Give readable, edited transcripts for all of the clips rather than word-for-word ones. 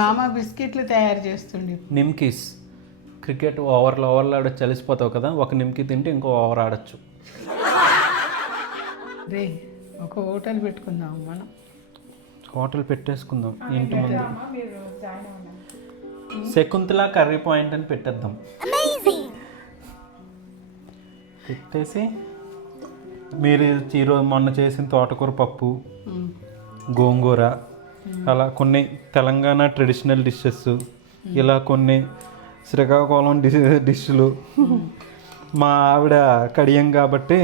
మామ బిస్కెట్లు తయారు చేస్తుండే. నిమ్కీస్. క్రికెట్ ఓవర్లు ఆడొచ్చు, చలిసిపోతావు కదా, ఒక నిమ్కి తింటే ఇంకో ఓవర్ ఆడచ్చు. రే ఒక హోటల్ పెట్టుకుందాం మనం. హోటల్ పెట్టేసుకుందాం ఇంటి ముందు. శకుంతల కర్రీ పాయింట్ అని పెట్టేద్దాం. పెట్టేసి మీరు ఈరోజు మొన్న చేసిన తోటకూర పప్పు, గోంగూర, అలా కొన్ని తెలంగాణ ట్రెడిషనల్ డిషెస్, ఇలా కొన్ని శ్రీకాకుళం డిష్లు. మా ఆవిడ కడియం కాబట్టి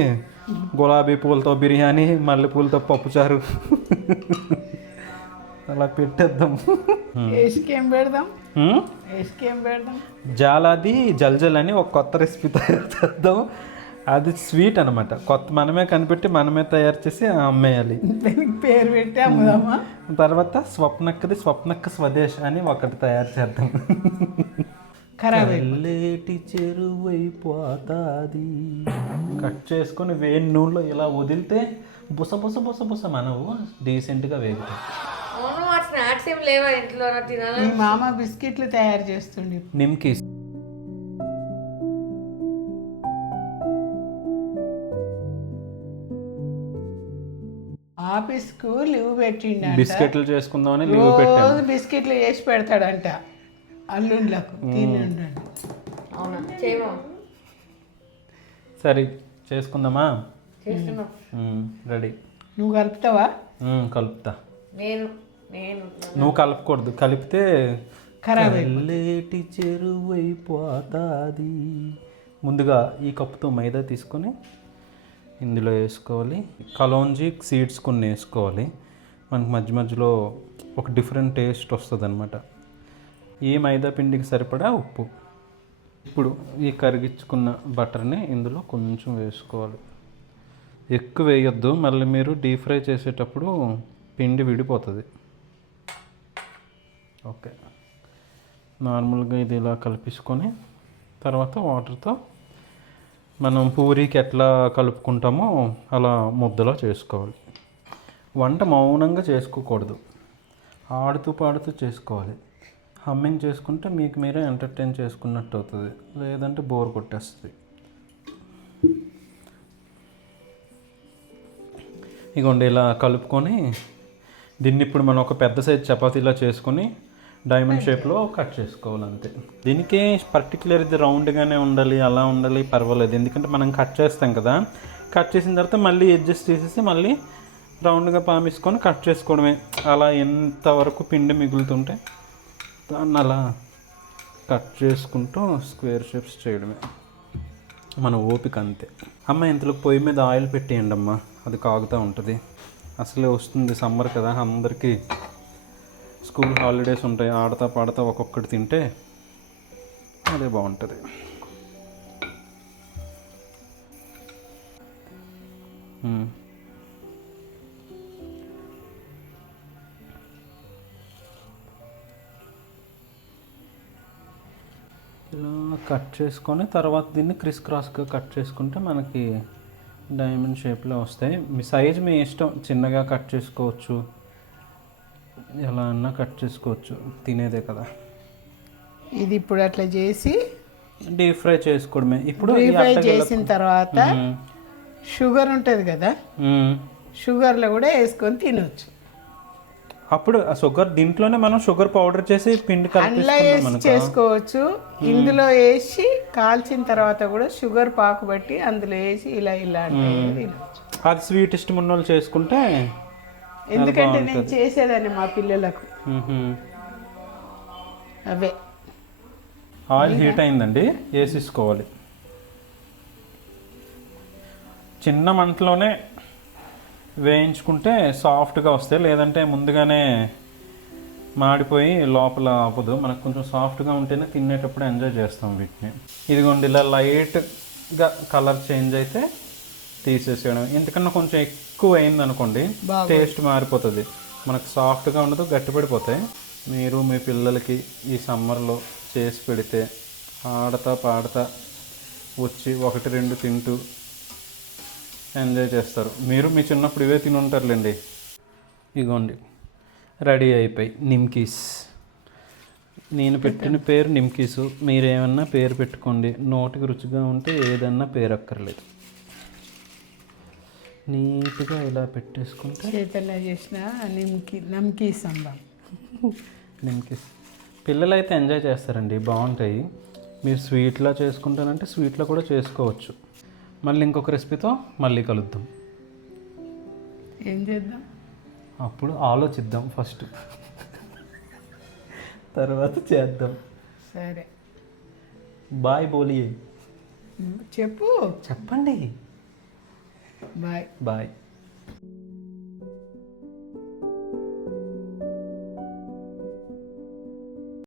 గులాబీ పూలతో బిర్యానీ, మల్లెపూలతో పప్పుచారు అలా పెట్టేద్దాం. ఏం పెడదాం? ఏం పెడదాం? జాలాది జల్జల్ అని ఒక కొత్త రెసిపీ తయారు చేద్దాం. అది స్వీట్ అనమాట. కొత్త మనమే కనిపెట్టి మనమే తయారు చేసి అమ్మేయాలి. పేరు పెట్టి అమ్ముదామా? తర్వాత స్వప్నక్క స్వదేశ్ అని ఒకటి తయారు చేద్దాం. కళ్ళేటి చెరువైపోతాది. కట్ చేసుకొని వేడి నూనెలో ఇలా వదిలితే బుస బుస బుస బుస మనవు డీసెంట్గా వేగుతాయి. మీ మామ బిస్కెట్లు తయారు చేస్తుండే. నిమ్కీస్. ఆఫీస్కు లీవ్ పెట్టిండ. బిస్కెట్లు చేసుకుందామని లీవ్ పెట్టాను. రోజు బిస్కెట్లు చేసి పెడతాడంట అల్లుండ్లకు. తిని ఉండండి. సరే చేసుకుందామా? రెడీ. నువ్వు కలుపుతావా? కలుపుతా. నువ్వు కలపకూడదు, కలిపితే కళ్ళేటి చెరువైపోతాది. ముందుగా ఈ కప్పుతో మైదా తీసుకొని ఇందులో వేసుకోవాలి. కలోంజీ సీడ్స్ కొన్ని వేసుకోవాలి. మనకి మధ్య మధ్యలో ఒక డిఫరెంట్ టేస్ట్ వస్తుంది అనమాట. ఈ మైదా పిండికి సరిపడా ఉప్పు. ఇప్పుడు ఈ కరిగించుకున్న బటర్ని ఇందులో కొంచెం వేసుకోవాలి. ఎక్కువ వేయొద్దు, మళ్ళీ మీరు డీప్ ఫ్రై చేసేటప్పుడు పిండి విడిపోతుంది. ఓకే, నార్మల్గా ఇది ఇలా కలిపించుకొని తర్వాత వాటర్తో మనం పూరీకి ఎట్లా కలుపుకుంటామో అలా ముద్దలా చేసుకోవాలి. వంట మౌనంగా చేసుకోకూడదు, ఆడుతూ పాడుతూ చేసుకోవాలి. హమ్మింగ్ చేసుకుంటే మీకు మీరే ఎంటర్టైన్ చేసుకున్నట్టు అవుతుంది, లేదంటే బోర్ కొట్టేస్తుంది. ఇగోండి ఇలా కలుపుకొని దీన్ని ఇప్పుడు మనం ఒక పెద్ద సైజ్ చపాతీలా చేసుకొని డైమండ్ షేప్లో కట్ చేసుకోవాలి అంతే. దీనికి పర్టికులర్ ఇది రౌండ్గానే ఉండాలి, అలా ఉండాలి పర్వాలేదు, ఎందుకంటే మనం కట్ చేస్తాం కదా. కట్ చేసిన తర్వాత మళ్ళీ అడ్జస్ట్ చేసేసి మళ్ళీ రౌండ్గా పామేసుకొని కట్ చేసుకోవడమే. అలా ఎంతవరకు పిండి మిగులుతుంటే దాన్ని అలా కట్ చేసుకుంటూ స్క్వేర్ షేప్స్ చేయడమే మన ఓపిక అంతే. అమ్మ ఇంతలో పొయ్యి మీద ఆయిల్ పెట్టేయండి అమ్మ, అది కాగుతూ ఉంటుంది. అసలే వస్తుంది సమ్మర్ కదా, అందరికీ స్కూల్ హాలిడేస్ ఉంటాయి. ఆడతా పాడతా ఒక్కొక్కటి తింటే అదే బాగుంటుంది. ఇలా కట్ చేసుకొని తర్వాత దీన్ని క్రిస్ క్రాస్గా కట్ చేసుకుంటే మనకి డైమండ్ షేప్లో వస్తాయి. మీ సైజ్ మీ ఇష్టం, చిన్నగా కట్ చేసుకోవచ్చు, ఎలా అన్నా కట్ చేసుకోవచ్చు, తినేదే కదా. ఇది ఇప్పుడు అట్లా చేసి డీప్ ఫ్రై చేసుకోవడమే. ఇప్పుడు డీప్ ఫ్రై చేసిన తర్వాత షుగర్ ఉంటుంది కదా, షుగర్లో కూడా వేసుకొని తినొచ్చు. అప్పుడు ఆ షుగర్ దీంట్లోనే మనం షుగర్ పౌడర్ చేసి పిండి అందులో వేసి చేసుకోవచ్చు. ఇందులో వేసి కాల్చిన తర్వాత కూడా షుగర్ పాకు బట్టి అందులో వేసి ఇలా ఇలా అంటే తినొచ్చు. అది స్వీట్ ఇష్టం ఉన్న వాళ్ళు చేసుకుంటే, ఎందుకంటే నేను చేసేదాన్ని మా పిల్లలకు. అవే ఆయిల్ హీట్ అయిందండి, వేసేసుకోవాలి. చిన్న మంటలోనే వేయించుకుంటే సాఫ్ట్గా వస్తాయి, లేదంటే ముందుగానే మాడిపోయి లోపల అవ్వదు. మనకు కొంచెం సాఫ్ట్గా ఉంటేనే తినేటప్పుడు ఎంజాయ్ చేస్తాం వీటిని. ఇదిగోండి ఇలా లైట్గా కలర్ చేంజ్ అయితే తీసేసేయడం. ఎందుకన్నా కొంచెం ఎక్కువ అయింది అనుకోండి టేస్ట్ మారిపోతుంది, మనకు సాఫ్ట్గా ఉండదు, గట్టిపడిపోతాయి. మీరు మీ పిల్లలకి ఈ సమ్మర్లో చేసి పెడితే ఆడతా పాడతా వచ్చి 1-2 తింటూ ఎంజాయ్ చేస్తారు. మీరు మీ చిన్నప్పుడు ఇవే తిని ఉంటారులేండి. ఇగోండి రెడీ అయిపోయి నిమ్కీస్. నేను పెట్టిన పేరు నిమ్కీసు, మీరేమన్నా పేరు పెట్టుకోండి, నోటికి రుచిగా ఉంటే ఏదన్నా పేరు అక్కర్లేదు. నీట్గా ఇలా పెట్టేసుకుంటే చేతల్లో చేసిన నమ్కీ సంబం. నిమ్కీస్ పిల్లలు అయితే ఎంజాయ్ చేస్తారండి, బాగుంటాయి. మీరు స్వీట్లా చేసుకుంటానంటే స్వీట్లో కూడా చేసుకోవచ్చు. మళ్ళీ ఇంకొక రెసిపీతో మళ్ళీ కలుద్దాం. ఏం చేద్దాం? అప్పుడు ఆలోచిద్దాం ఫస్ట్, తర్వాత చేద్దాం. సరే, బాయ్ బోలియే. చెప్పు. చెప్పండి. బాయ్. బాయ్.